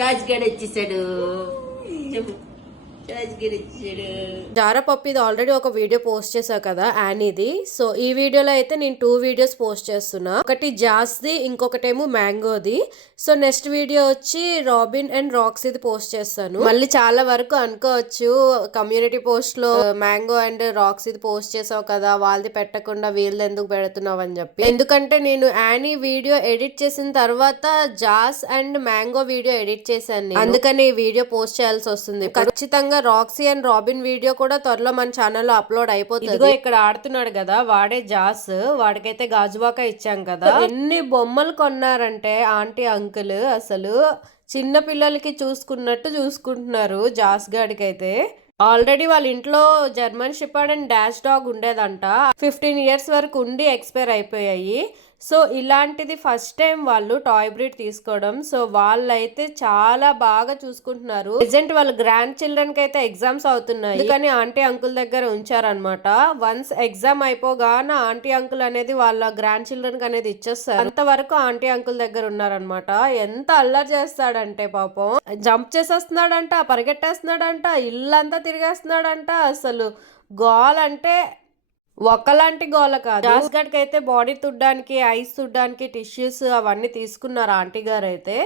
George గడ్ వచ్చేసాడు. చెప్పు Zara పప్పి ఇది ఆల్రెడీ ఒక వీడియో పోస్ట్ చేశా కదా యానీది. సో ఈ వీడియోలో అయితే నేను 2 వీడియోస్ పోస్ట్ చేస్తున్నా. ఒకటి జాస్ది, ఇంకొకటేమో మ్యాంగోది. సో నెక్స్ట్ వీడియో వచ్చి రాబిన్ అండ్ రాక్సీది పోస్ట్ చేస్తాను. మళ్ళీ చాలా వరకు అనుకోవచ్చు కమ్యూనిటీ పోస్ట్ లో మ్యాంగో అండ్ రాక్సీది పోస్ట్ చేసావు కదా, వాళ్ళది పెట్టకుండా వీళ్ళది ఎందుకు పెడుతున్నావు అని చెప్పి. ఎందుకంటే నేను యానీ వీడియో ఎడిట్ చేసిన తర్వాత జాస్ అండ్ మ్యాంగో వీడియో ఎడిట్ చేశాను, అందుకని ఈ వీడియో పోస్ట్ చేయాల్సి వస్తుంది. ఖచ్చితంగా రాక్సీ అండ్ రాబిన్ వీడియో కూడా త్వరలో మన ఛానల్లో అప్లోడ్ అయిపోతుంది. ఇదిగో ఇక్కడ ఆడుతున్నాడు కదా వాడే జాస్, వాడికైతే గాజువాక ఇచ్చాం కదా. ఎన్ని బొమ్మలు కొన్నారంటే ఆంటీ అంకుల్ అసలు చిన్న పిల్లలకి చూసుకున్నట్టు చూసుకుంటున్నారు. జాస్ గాడికి అయితే ఆల్రెడీ వాళ్ళ ఇంట్లో German shepherd and dash dog ఉండేదంట. 15 ఇయర్స్ వరకు ఉండి ఎక్స్పైర్ అయిపోయాయి. సో ఇలాంటిది ఫస్ట్ టైం వాళ్ళు టాయ్ బ్రీడ్ తీసుకోవడం. సో వాళ్ళైతే చాలా బాగా చూసుకుంటున్నారు. ప్రెజెంట్ వాళ్ళ గ్రాండ్ చిల్డ్రన్ కి అయితే ఎగ్జామ్స్ అవుతున్నాయి, కానీ ఆంటీ అంకుల్ దగ్గర ఉంచారనమాట. వన్స్ ఎగ్జామ్ అయిపోగానే ఆంటీ అంకుల్ అనేది వాళ్ళ గ్రాండ్ చిల్డ్రన్ కి అనేది ఇచ్చేస్తారు. అంతవరకు ఆంటీ అంకుల్ దగ్గర ఉన్నారనమాట. ఎంత అల్లరి చేస్తాడంటే పాపం, జంప్ చేసేస్తున్నాడంట, పరిగెట్టేస్తున్నాడంట, ఇల్లంతా తిరిగేస్తున్నాడంట. అసలు గోల్ అంటే ఒకలాంటి గోల కాదు. జాస్ గడ్కి అయితే బాడీ తుడ్డానికి, ఐస్ తుడ్డానికి టిష్యూస్ అవన్నీ తీసుకున్నారు ఆంటీ గారు అయితే.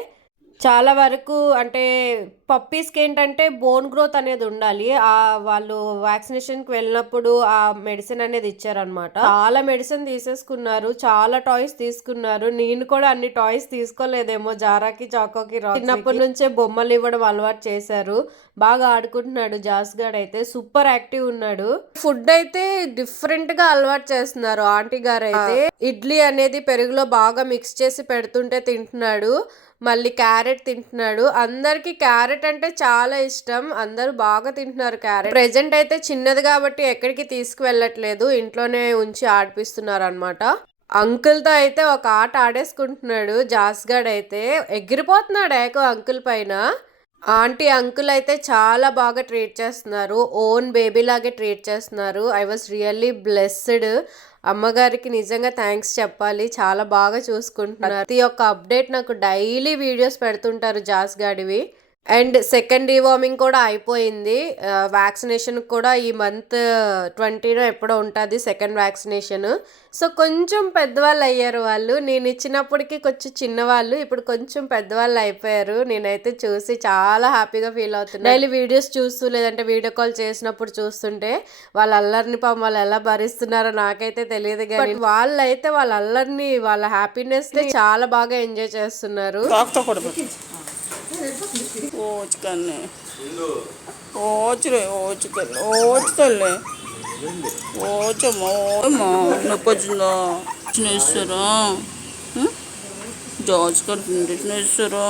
చాలా వరకు అంటే పప్పీస్కి ఏంటంటే బోన్ గ్రోత్ అనేది ఉండాలి. వాళ్ళు వ్యాక్సినేషన్కి వెళ్ళినప్పుడు ఆ మెడిసిన్ అనేది ఇచ్చారనమాట. చాలా మెడిసిన్ తీసేసుకున్నారు, చాలా టాయ్స్ తీసుకున్నారు. నేను కూడా అన్ని టాయ్స్ తీసుకోలేదేమో. జారాకి, చాకోకి చిన్నప్పటి నుంచే బొమ్మలు ఇవ్వడం అలవాటు చేశారు. బాగా ఆడుకుంటున్నాడు జాస్ గాడ్ అయితే. సూపర్ యాక్టివ్ ఉన్నాడు. ఫుడ్ అయితే డిఫరెంట్ గా అలవాటు చేస్తున్నారు ఆంటీ గారు అయితే. ఇడ్లీ అనేది పెరుగులో బాగా మిక్స్ చేసి పెడుతుంటే తింటున్నాడు. మళ్ళీ క్యారెట్ తింటున్నాడు. అందరికి క్యారెట్ అంటే చాలా ఇష్టం, అందరూ బాగా తింటున్నారు క్యారెట్. ప్రెజెంట్ అయితే చిన్నది కాబట్టి ఎక్కడికి తీసుకువెళ్ళట్లేదు, ఇంట్లోనే ఉంచి ఆడిపిస్తున్నారు అనమాట. అంకుల్ తో అయితే ఒక ఆట ఆడేసుకుంటున్నాడు జాస్ గాడ్ అయితే. ఎగిరిపోతున్నాడు ఏకో అంకుల్ పైన. ఆంటీ అంకుల్ అయితే చాలా బాగా ట్రీట్ చేస్తున్నారు, ఓన్ బేబీ లాగే ట్రీట్ చేస్తున్నారు. I was really blessed. అమ్మగారికి నిజంగా థ్యాంక్స్ చెప్పాలి, చాలా బాగా చూసుకుంటున్నారు. ప్రతి ఒక్క అప్డేట్ నాకు డైలీ వీడియోస్ పెడుతుంటారు జాస్ గాడివి. అండ్ సెకండ్ డివార్మింగ్ కూడా అయిపోయింది. వ్యాక్సినేషన్ కూడా ఈ మంత్ 20 ఎప్పుడో ఉంటుంది సెకండ్ వ్యాక్సినేషన్. సో కొంచెం పెద్దవాళ్ళు అయ్యారు వాళ్ళు. నేను ఇచ్చినప్పటికీ కొంచెం చిన్నవాళ్ళు, ఇప్పుడు కొంచెం పెద్దవాళ్ళు అయిపోయారు. నేనైతే చూసి చాలా హ్యాపీగా ఫీల్ అవుతున్నాను. డైలీ వీడియోస్ చూస్తూ లేదంటే వీడియో కాల్ చేసినప్పుడు చూస్తుంటే వాళ్ళ అల్లరిని పాపం వాళ్ళు ఎలా భరిస్తున్నారో నాకైతే తెలియదు, కానీ వాళ్ళైతే వాళ్ళ అల్లరిని, వాళ్ళ హ్యాపీనెస్ ని చాలా బాగా ఎంజాయ్ చేస్తున్నారు. ఓచుకన్నే ఓచులే ఓచుకల్లే ఓచుతల్లే ఓచమ్మా నొప్పొచ్చిందా ఇస్తారా జాజ్ కడుతుంది ఇస్తారా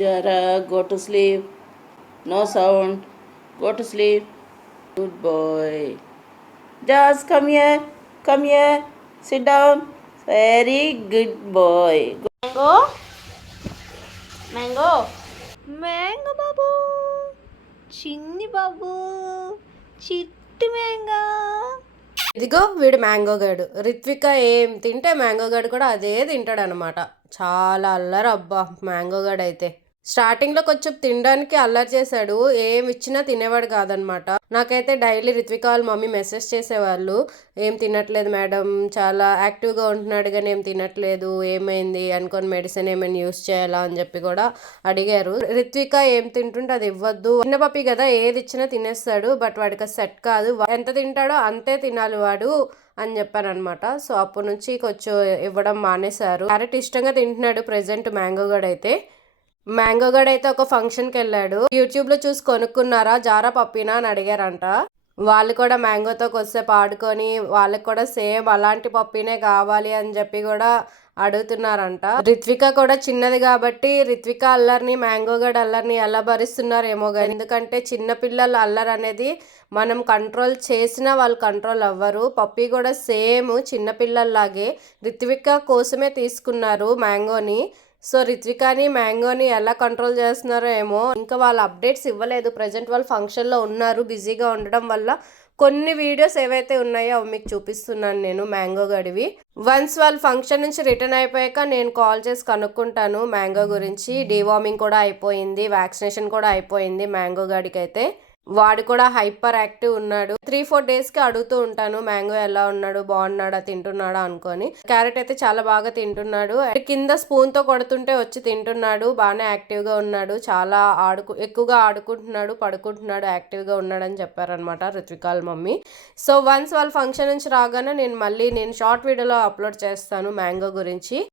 Jara, go to sleep. No sound. Go to sleep. Good boy. Just come here. Come here. Sit down. Very good boy. Mango. Mango. Mango babu. చిన్ని బాబు. చిట్టి మ్యాంగో. ఇదిగో వీడు మ్యాంగో గడు. రిత్విక ఏం తింటే మ్యాంగో గడు కూడా అదే తింటాడు అనమాట. చాలా అల్లరి అబ్బా మ్యాంగో గడు అయితే. స్టార్టింగ్ లో కొంచెం తినడానికి అల్లరి చేశాడు, ఏం ఇచ్చినా తినేవాడు కాదనమాట. నాకైతే డైలీ రిత్విక వాళ్ళ మమ్మీ మెసేజ్ చేసేవాళ్ళు, ఏం తినట్లేదు మేడం, చాలా యాక్టివ్గా ఉంటున్నాడు కానీ ఏం తినట్లేదు, ఏమైంది అనుకొని మెడిసిన్ ఏమైనా యూస్ చేయాలా అని చెప్పి కూడా అడిగారు. రిత్విక ఏం తింటుంటే అది ఇవ్వద్దు, చిన్న పప్పి కదా ఏది ఇచ్చినా తినేస్తాడు, బట్ వాడికి సెట్ కాదు, ఎంత తింటాడో అంతే తినాలి వాడు అని చెప్పాను అనమాట. సో అప్పటి నుంచి కొంచెం ఇవ్వడం మానేశారు. క్యారెట్ ఇష్టంగా తింటున్నాడు ప్రెసెంట్ మ్యాంగో గడ్ అయితే. మ్యాంగో గడ్ అయితే ఒక ఫంక్షన్కి వెళ్ళాడు. యూట్యూబ్ లో చూసి కొనుక్కున్నారా జారా పప్పీనా అని అడిగారంట. వాళ్ళు కూడా మ్యాంగోతో కొద్దిసేపు ఆడుకొని వాళ్ళకి కూడా సేమ్ అలాంటి పప్పీనే కావాలి అని చెప్పి కూడా అడుగుతున్నారంట. రిత్విక కూడా చిన్నది కాబట్టి రిత్విక అల్లరిని మ్యాంగో గడ్ అల్లరిని ఎలా భరిస్తున్నారేమో కానీ, ఎందుకంటే చిన్న పిల్లల అల్లరి అనేది మనం కంట్రోల్ చేసినా వాళ్ళు కంట్రోల్ అవ్వరు. పప్పీ కూడా సేమ్ చిన్న పిల్లల్లాగే రిత్విక కోసమే తీసుకున్నారు మ్యాంగోని. సో రిత్వికాని మ్యాంగోని ఎలా కంట్రోల్ చేస్తున్నారో ఏమో, ఇంకా వాళ్ళ అప్డేట్స్ ఇవ్వలేదు. ప్రజెంట్ వాళ్ళు ఫంక్షన్లో ఉన్నారు, బిజీగా ఉండడం వల్ల కొన్ని వీడియోస్ ఏవైతే ఉన్నాయో అవి మీకు చూపిస్తున్నాను నేను మ్యాంగో గడివి. వన్స్ వాళ్ళు ఫంక్షన్ నుంచి రిటర్న్ అయిపోయాక నేను కాల్ చేసి కనుక్కుంటాను మ్యాంగో గురించి. డీవార్మింగ్ కూడా అయిపోయింది, వ్యాక్సినేషన్ కూడా అయిపోయింది మ్యాంగో గడికి అయితే. వాడు కూడా హైపర్ యాక్టివ్ ఉన్నాడు. 3-4 డేస్కి అడుగుతూ ఉంటాను మ్యాంగో ఎలా ఉన్నాడు, బాగున్నాడా, తింటున్నాడా అనుకొని. క్యారెట్ అయితే చాలా బాగా తింటున్నాడు. కింద స్పూన్తో కొడుతుంటే వచ్చి తింటున్నాడు. బాగానే యాక్టివ్గా ఉన్నాడు. చాలా ఎక్కువగా ఆడుకుంటున్నాడు, పడుకుంటున్నాడు, యాక్టివ్గా ఉన్నాడు అని చెప్పారనమాట రిత్వికాల మమ్మీ. సో వన్స్ వాళ్ళ ఫంక్షన్ నుంచి రాగానే నేను షార్ట్ వీడియోలో అప్లోడ్ చేస్తాను మ్యాంగో గురించి.